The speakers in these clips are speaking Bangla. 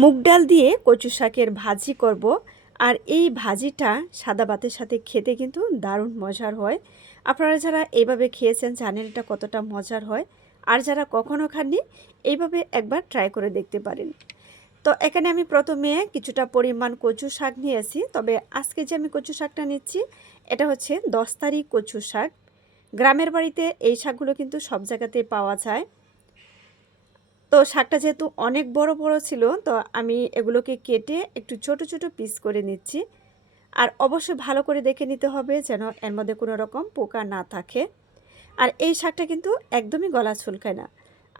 মুগ ডাল দিয়ে কচু শাকের ভাজি করব। আর এই ভাজিটা সাদা ভাতের সাথে খেতে কিন্তু দারুণ মজার হয়। আপনারা যারা এইভাবে খেয়েছেন জানেন এটা কতটা মজার হয়। আর যারা কখনো খাননি, এইভাবে একবার ট্রাই করে দেখতে পারেন। তো এখানে আমি প্রথমে কিছুটা পরিমাণ কচু শাক নিয়েছি। তবে আজকে যে আমি কচু শাকটা নিচ্ছি, এটা হচ্ছে দশ তারিখ কচু শাক। গ্রামের বাড়িতে এই শাকগুলো কিন্তু সব জায়গাতে পাওয়া যায়। তো শাকটা যেহেতু অনেক বড় বড় ছিল, তো আমি এগুলোকে কেটে একটু ছোট ছোট পিস করে নিচ্ছি। আর অবশ্যই ভালো করে দেখে নিতে হবে যেন এর মধ্যে কোনো রকম পোকা না থাকে। আর এই শাকটা কিন্তু একদমই গলা চুলকায় না।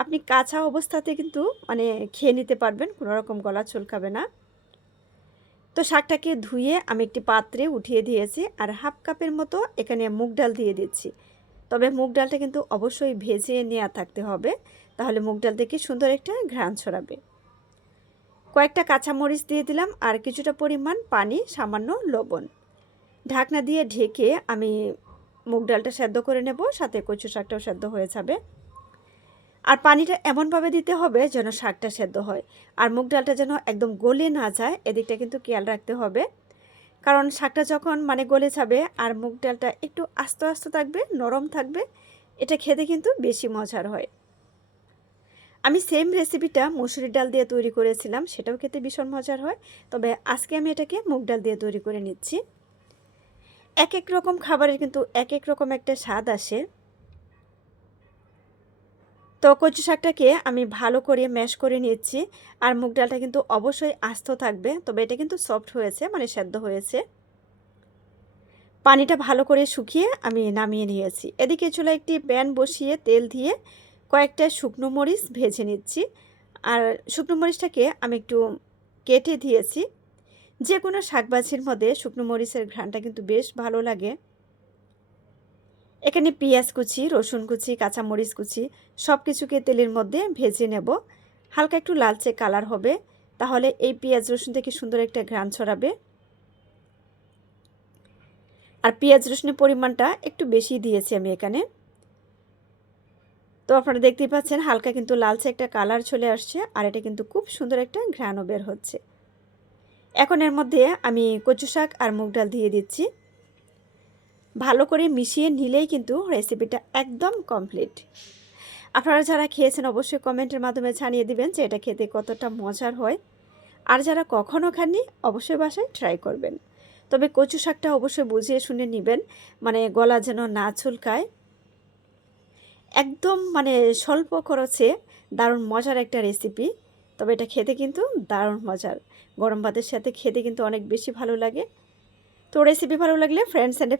আপনি কাঁচা অবস্থাতে কিন্তু মানে খেয়ে নিতে পারবেন, কোনো রকম গলা চুলকাবে না। তো শাকটাকে ধুয়ে আমি একটি পাত্রে উঠিয়ে দিয়েছি আর হাফ কাপের মতো এখানে মুগ ডাল দিয়ে দিচ্ছি। তবে মুগ ডালটা কিন্তু অবশ্যই ভেজে নেওয়া থাকতে হবে। তাহলে মুগ ডাল থেকে সুন্দর একটা ঘ্রাণ ছড়াবে। কয়েকটা কাঁচামরিচ দিয়ে দিলাম আর কিছুটা পরিমাণ পানি, সামান্য লবণ। ঢাকনা দিয়ে ঢেকে আমি মুগ ডালটা সেদ্ধ করে নেব, সাথে কচু শাকটাও সেদ্ধ হয়ে যাবে। আর পানিটা এমনভাবে দিতে হবে যেন শাকটা সেদ্ধ হয়। আর মুগ ডালটা যেন একদম গলে না যায়, এদিকটা কিন্তু খেয়াল রাখতে হবে। কারণ শাকটা যখন মানে গলে যাবে আর মুগ ডালটা একটু আস্তে আস্তে থাকবে, নরম থাকবে, এটা খেতে কিন্তু বেশি মজার হয়। আমি সেম রেসিপিটা মুসুরির ডাল দিয়ে তৈরি করেছিলাম, সেটাও খেতে ভীষণ মজার হয়। তবে আজকে আমি এটাকে মুগ ডাল দিয়ে তৈরি করে নিচ্ছি। এক এক রকম খাবারের কিন্তু এক এক রকম একটা স্বাদ আসে। তো কচু শাকটাকে আমি ভালো করে ম্যাশ করে নিচ্ছি, আর মুগ ডালটা কিন্তু অবশ্যই আস্ত থাকবে, তবে এটা কিন্তু সফট হয়েছে মানে সেদ্ধ হয়েছে। পানিটা ভালো করে শুকিয়ে আমি নামিয়ে নিয়েছি। এদিকে চুলা একটি প্যান বসিয়ে তেল দিয়ে কয়েকটা শুকনো মরিচ ভেজে নিচ্ছি। আর শুকনো মরিচটাকে আমি একটু কেটে দিয়েছি। যে কোনো শাকবাজির মধ্যে শুকনো মরিচের ঘ্রাণটা কিন্তু বেশ ভালো লাগে। এখানে পেঁয়াজ কুচি, রসুন কুচি, কাঁচামরিচ কুচি সব কিছুকে তেলের মধ্যে ভেজে নেব। হালকা একটু লালচে কালার হবে, তাহলে এই পেঁয়াজ রসুন থেকে সুন্দর একটা ঘ্রাণ ছড়াবে। আর পেঁয়াজ রসুনের পরিমাণটা একটু বেশি দিয়েছি আমি এখানে। তো আপনারা দেখতেই পাচ্ছেন, হালকা কিন্তু লালচে একটা কালার চলে আসছে আর এটা কিন্তু খুব সুন্দর একটা ঘ্রাণও বের হচ্ছে। এখন এর মধ্যে আমি কচু শাক আর মুগ ডাল দিয়ে দিচ্ছি। ভালো করে মিশিয়ে নিলেই কিন্তু রেসিপিটা একদম কমপ্লিট আপনারা যারা খেয়েছেন অবশ্যই কমেন্টের মাধ্যমে জানিয়ে দিবেন যে এটা খেতে কতটা মজার হয়। আর যারা কখনও খাননি, অবশ্যই বাসায় ট্রাই করবেন। তবে কচু শাকটা অবশ্যই বুঝিয়ে শুনে নেবেন মানে গলা যেন না চুলকায়। একদম মানে স্বল্প খরচে দারুণ মজার একটা রেসিপি তবে এটা খেতে কিন্তু দারুণ মজার। গরম ভাতের সাথে খেতে কিন্তু অনেক বেশি ভালো লাগে। তো রেসিপি ভালো লাগলে ফ্রেন্ডস অ্যান্ড